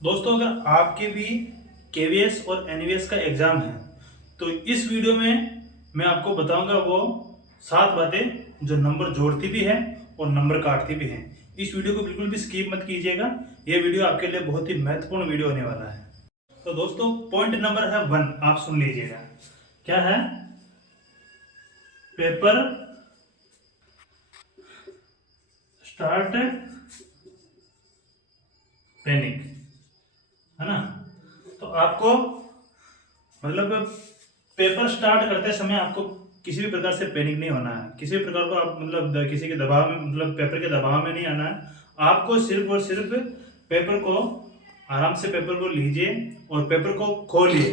दोस्तों, अगर आपके भी केवीएस और एनवीएस का एग्जाम है तो इस वीडियो में मैं आपको बताऊंगा वो 7 बातें जो नंबर जोड़ती भी है और नंबर काटती भी है। इस वीडियो को बिल्कुल भी स्किप मत कीजिएगा। ये वीडियो आपके लिए बहुत ही महत्वपूर्ण वीडियो होने वाला है। तो दोस्तों, पॉइंट नंबर है 1, आप सुन लीजिएगा। क्या है? पेपर स्टार्ट पैनिक, है ना। तो आपको मतलब पेपर स्टार्ट करते समय आपको किसी भी प्रकार से पैनिक नहीं होना है। किसी भी प्रकार को आप मतलब किसी के दबाव में मतलब पेपर के दबाव में नहीं आना है। आपको सिर्फ और सिर्फ पेपर को आराम से पेपर को लीजिए और पेपर को खोलिए।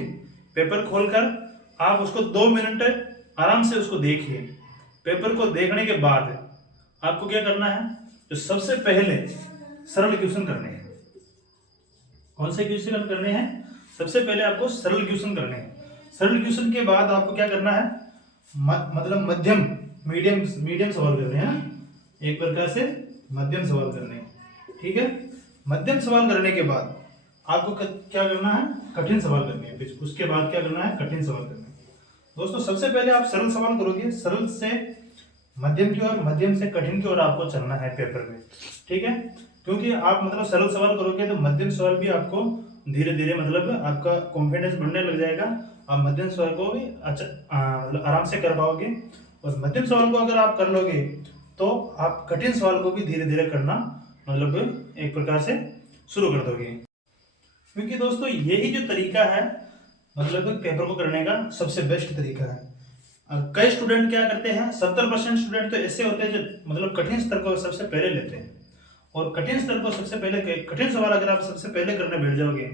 पेपर खोलकर आप उसको 2 मिनट आराम से उसको देखिए। पेपर को देखने के बाद आपको क्या करना है, जो सबसे पहले सरल क्वेश्चन करने हैं। कौन से क्वेश्चन करने हैं? सबसे पहले आपको सरल क्वेश्चन करने हैं। सरल क्वेश्चन के बाद आपको क्या करना है, मतलब मध्यम मीडियम मीडियम सवाल करने हैं। एक प्रकार से मध्यम सवाल करने हैं, ठीक है। मध्यम सवाल करने के बाद आपको क्या करना है, कठिन सवाल करने हैं। उसके बाद क्या करना है, कठिन सवाल करने हैं। दोस्तों, सबसे पहले आप सरल सवाल करोगे, सरल से मध्यम की ओर, मध्यम से कठिन की ओर आपको चलना है पेपर में, ठीक है। क्योंकि आप मतलब सरल सवाल करोगे तो मध्यम सवाल भी आपको धीरे धीरे मतलब आपका कॉन्फिडेंस बढ़ने लग जाएगा। आप मध्यम सवाल को भी अच्छा मतलब आराम से कर पाओगे। और मध्यम सवाल को अगर आप कर लोगे तो आप कठिन सवाल को भी धीरे धीरे करना मतलब एक प्रकार से शुरू कर दोगे। क्योंकि दोस्तों, यही जो तरीका है मतलब पेपर को करने का सबसे बेस्ट तरीका है। कई स्टूडेंट क्या करते हैं, 70% स्टूडेंट तो ऐसे होते हैं जो मतलब कठिन स्तर को सबसे पहले लेते हैं। और कठिन स्तर को सबसे पहले, कठिन सवाल अगर आप सबसे पहले करने बैठ जाओगे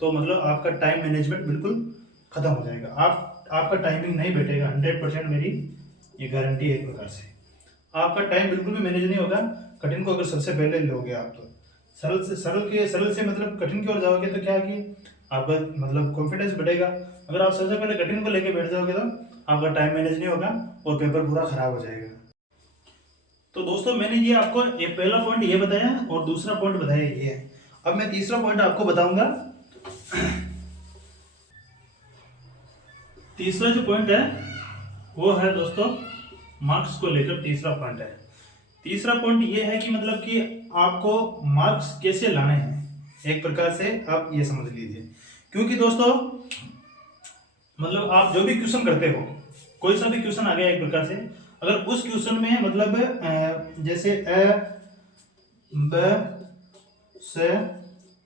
तो मतलब आपका टाइम मैनेजमेंट बिल्कुल खत्म हो जाएगा। आपका टाइमिंग नहीं बैठेगा। 100% मेरी ये गारंटी है। एक प्रकार से आपका टाइम बिल्कुल भी मैनेज नहीं होगा कठिन को अगर सबसे पहले लोगे आप तो। सरल से मतलब कठिन की ओर जाओगे तो क्या कि आपका मतलब कॉन्फिडेंस बढ़ेगा। अगर आप सबसे पहले कठिन को लेके बैठ जाओगे तो आपका टाइम मैनेज नहीं होगा और पेपर पूरा खराब हो जाएगा। तो दोस्तों, मैंने ये आपको ये पहला पॉइंट ये बताया और दूसरा पॉइंट बताया ये है। अब मैं तीसरा पॉइंट आपको बताऊंगा। तीसरा जो पॉइंट है वो है दोस्तों मार्क्स को लेकर। तीसरा पॉइंट है, तीसरा पॉइंट ये है कि मतलब कि आपको मार्क्स कैसे लाने हैं। एक प्रकार से आप ये समझ लीजिए। क्योंकि दोस्तों मतलब आप जो भी क्वेश्चन करते हो, कोई सा भी क्वेश्चन आ गया एक प्रकार से, अगर उस क्वेश्चन में मतलब जैसे अ ब से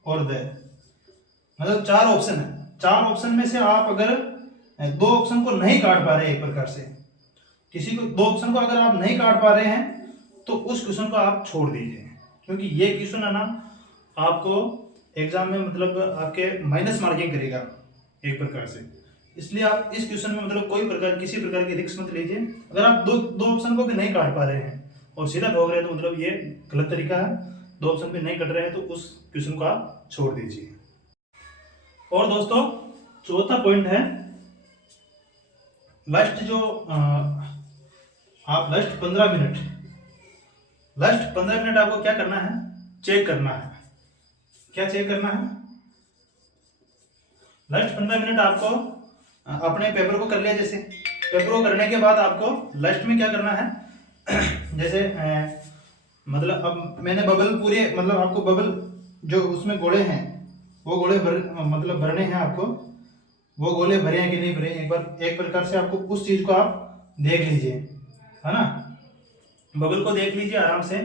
और द मतलब 4 ऑप्शन है। 4 ऑप्शन में से आप अगर 2 ऑप्शन को नहीं काट पा रहे, एक प्रकार से किसी को 2 ऑप्शन को अगर आप नहीं काट पा रहे हैं तो उस क्वेश्चन को आप छोड़ दीजिए। क्योंकि ये क्वेश्चन है ना आपको एग्जाम में मतलब आपके माइनस मार्किंग करेगा एक प्रकार से। इसलिए आप इस क्वेश्चन में मतलब कोई प्रकार किसी प्रकार की रिस्क मत लीजिए। अगर आप दो ऑप्शन को भी नहीं काट पा रहे हैं और सीधा ठोक रहे हैं तो मतलब ये गलत तरीका है। 2 ऑप्शन भी नहीं कट रहे हैं तो उस क्वेश्चन को आप छोड़ दीजिए। और दोस्तों, चौथा पॉइंट है लास्ट जो आप लास्ट 15 मिनट आपको क्या करना है, चेक करना है। क्या चेक करना है? लास्ट 15 मिनट आपको अपने पेपर को कर लिया। जैसे पेपर को करने के बाद आपको लास्ट में क्या करना है जैसे मतलब अब मैंने बबल पूरे मतलब आपको बबल जो उसमें गोले हैं वो गोले मतलब भरने हैं आपको। वो गोले भरे हैं कि नहीं भरे, एक बार एक प्रकार से आपको उस चीज को आप देख लीजिए, है ना। बबल को देख लीजिए आराम से।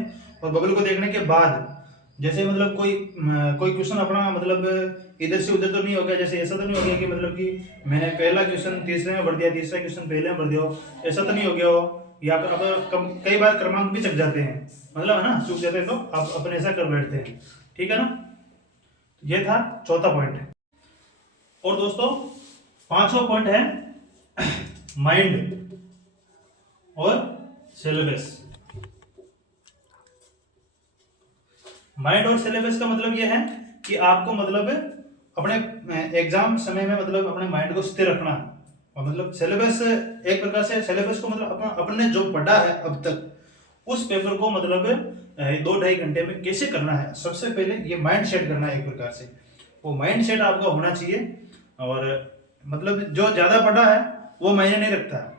और बबल को देखने के बाद जैसे मतलब कोई क्वेश्चन अपना मतलब इधर से उधर तो नहीं हो गया। जैसे ऐसा तो नहीं हो गया कि मतलब कि मैंने पहला क्वेश्चन तीसरे में भर दिया, तीसरा क्वेश्चन पहले में भर दिया हो, ऐसा तो नहीं हो गया हो। या फिर अब कई बार क्रमांक भी चक जाते हैं, मतलब है ना, चूक जाते हैं तो आप अपने ऐसा कर बैठते हैं, ठीक है ना। ये था चौथा पॉइंट। और दोस्तों, पांचवा पॉइंट है माइंड और सिलेबस। माइंड और सिलेबस का मतलब यह है कि आपको मतलब अपने एग्जाम समय में मतलब अपने माइंड को स्थिर रखना है। और मतलब सिलेबस एक प्रकार से सिलेबस को मतलब अपने जो पढ़ा है अब तक उस पेपर को मतलब 2-2.5 घंटे में कैसे करना है, सबसे पहले ये माइंड सेट करना है एक प्रकार से। वो माइंड सेट आपका होना चाहिए। और मतलब जो ज़्यादा पढ़ा है वो मायने नहीं रखता है,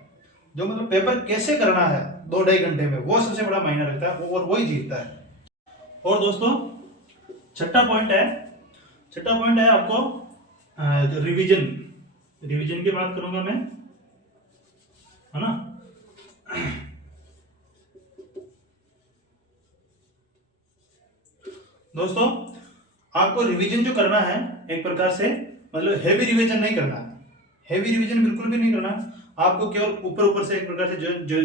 जो मतलब पेपर कैसे करना है 2-2.5 घंटे में, वो सबसे बड़ा मायने रखता है, और वही जीतता है। और दोस्तों छठा पॉइंट है आपको जो रिवीजन की बात करूंगा मैं, है ना। दोस्तों आपको रिवीजन जो करना है एक प्रकार से मतलब हैवी रिवीजन नहीं करना है, हैवी रिवीजन बिल्कुल भी नहीं करना है। आपको केवल ऊपर ऊपर से एक प्रकार से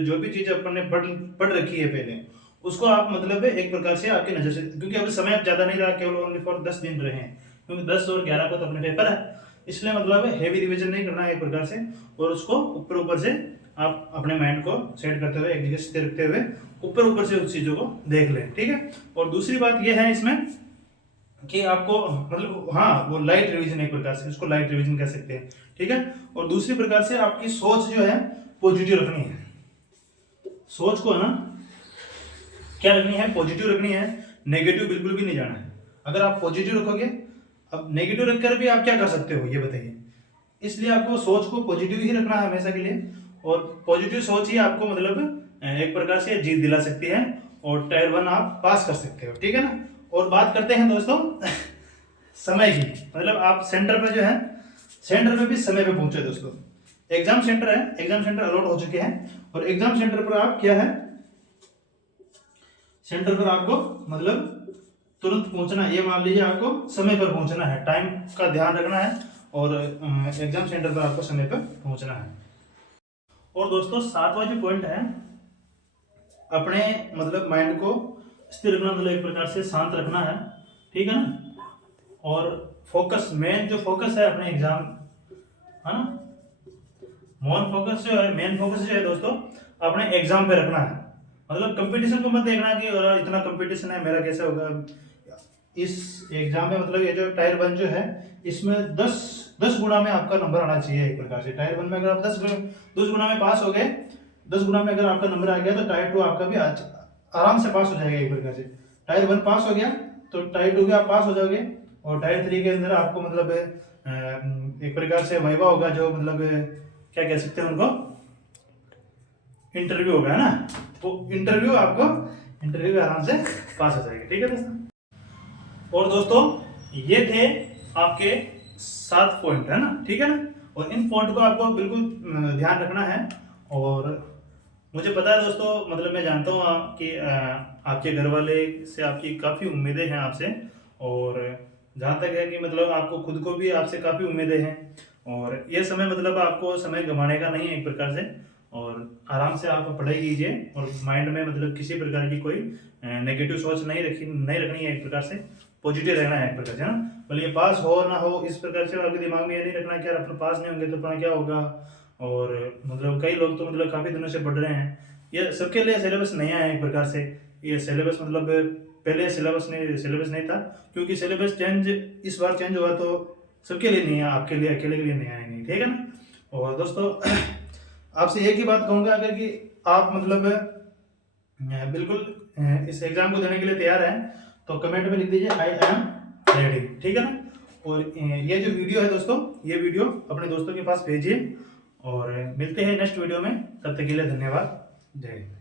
जो भी चीज अपन ने पढ़ रखी है पहले, उसको आप मतलब एक प्रकार से आपकी नजर से, क्योंकि अभी समय अब ज्यादा नहीं रहा, केवल ओनली फॉर 10 दिन रहे हैं, क्योंकि 10 और 11 को तो अपने पेपर है, इसलिए मतलब हैवी रिवीजन नहीं करना है एक प्रकार से। और उसको ऊपर ऊपर से आप अपने माइंड को सेट करते हुए एक जगह स्थिर रखते हुए ऊपर ऊपर से उस चीजों को देख लें, ठीक है। और दूसरी बात यह है इसमें कि आपको मतलब हाँ वो लाइट रिवीजन एक प्रकार से, उसको लाइट रिवीजन कह सकते हैं, ठीक है। और दूसरी प्रकार से आपकी सोच जो है पॉजिटिव रखनी है, सोच को है ना क्या रखनी है, पॉजिटिव रखनी है, नेगेटिव बिल्कुल भी नहीं जाना है। अगर आप पॉजिटिव रखोगे, अब नेगेटिव रखकर भी आप क्या कर सकते हो ये बताइए, इसलिए आपको सोच को पॉजिटिव ही रखना है हमेशा के लिए। और पॉजिटिव सोच ही आपको मतलब एक प्रकार से जीत दिला सकती है, और टायर 1 आप पास कर सकते हो, ठीक है ना। और बात करते हैं दोस्तों समय की, मतलब आप सेंटर पे जो है, सेंटर पे भी समय पे पहुंचे दोस्तों। एग्जाम सेंटर है, एग्जाम सेंटर अलॉट हो चुके हैं, और एग्जाम सेंटर पर आप क्या है, सेंटर पर आपको मतलब तुरंत पहुंचना है, ये मान लीजिए आपको समय पर पहुंचना है, टाइम का ध्यान रखना है, और एग्जाम सेंटर पर आपको समय पर पहुंचना है। और दोस्तों 7वां जो पॉइंट है, अपने मतलब माइंड को स्थिर रखना, मतलब एक प्रकार से शांत रखना है, ठीक है ना। और फोकस, मेन जो फोकस है अपने एग्जाम, है ना, मेन फोकस जो है दोस्तों अपने एग्जाम पे रखना है। मतलब कंपटीशन को मत देखना कि इतना कंपटीशन है मेरा कैसे होगा इस एग्जाम में। मतलब ये जो टायर 1 जो है इसमें 10 गुना में आपका नंबर आना चाहिए एक प्रकार से। टायर 1 में अगर आप 10 गुना में पास हो गए, 10 गुना में अगर आपका नंबर आ गया, तो टायर 2 आपका भी आराम से पास हो जाएगा एक प्रकार से। टायर 1 पास हो गया तो टायर 2 भी आप पास हो जाओगे, और टायर 3 के अंदर आपको मतलब एक प्रकार से वाइवा होगा, जो मतलब क्या कह सकते हैं उनको, इंटरव्यू होगा, है ना। तो इंटरव्यू आराम से पास हो जाएगा, ठीक है दोस्तों। और दोस्तों ये थे आपके 7 पॉइंट, है ना, ठीक है ना। और इन पॉइंट को आपको बिल्कुल ध्यान रखना है। और मुझे पता है दोस्तों, मतलब मैं जानता हूँ कि आपके घर वाले से आपकी काफ़ी उम्मीदें हैं आपसे, और जहाँ तक है कि मतलब आपको खुद को भी आपसे काफ़ी उम्मीदें हैं। और ये समय मतलब आपको समय गंवाने का नहीं है एक प्रकार से, और आराम से आप पढ़ाई कीजिए, और माइंड में मतलब किसी प्रकार की कोई नेगेटिव सोच नहीं रखनी है एक प्रकार से, पॉजिटिव रहना है एक प्रकार से, है ना। भले ये पास हो ना हो इस प्रकार से आपके दिमाग में ये नहीं रखना कि यार अपन पास नहीं होंगे तो अपना क्या होगा। और मतलब कई लोग तो मतलब काफ़ी दिनों से पढ़ रहे हैं, ये सबके लिए सिलेबस नया है एक प्रकार से। ये सिलेबस मतलब पहले सिलेबस नहीं था, क्योंकि सिलेबस चेंज इस बार चेंज हुआ, तो सबके लिए नहीं है, आपके लिए अकेले के लिए नहीं है, नहीं, ठीक है ना। और दोस्तों आपसे एक ही बात कहूँगा, अगर कि आप मतलब बिल्कुल इस एग्जाम को देने के लिए तैयार हैं, तो कमेंट में लिख दीजिए आई एम रेडी, ठीक है ना। और ये जो वीडियो है दोस्तों, ये वीडियो अपने दोस्तों के पास भेजिए, और मिलते हैं नेक्स्ट वीडियो में, तब तक के लिए धन्यवाद, जय हिंद।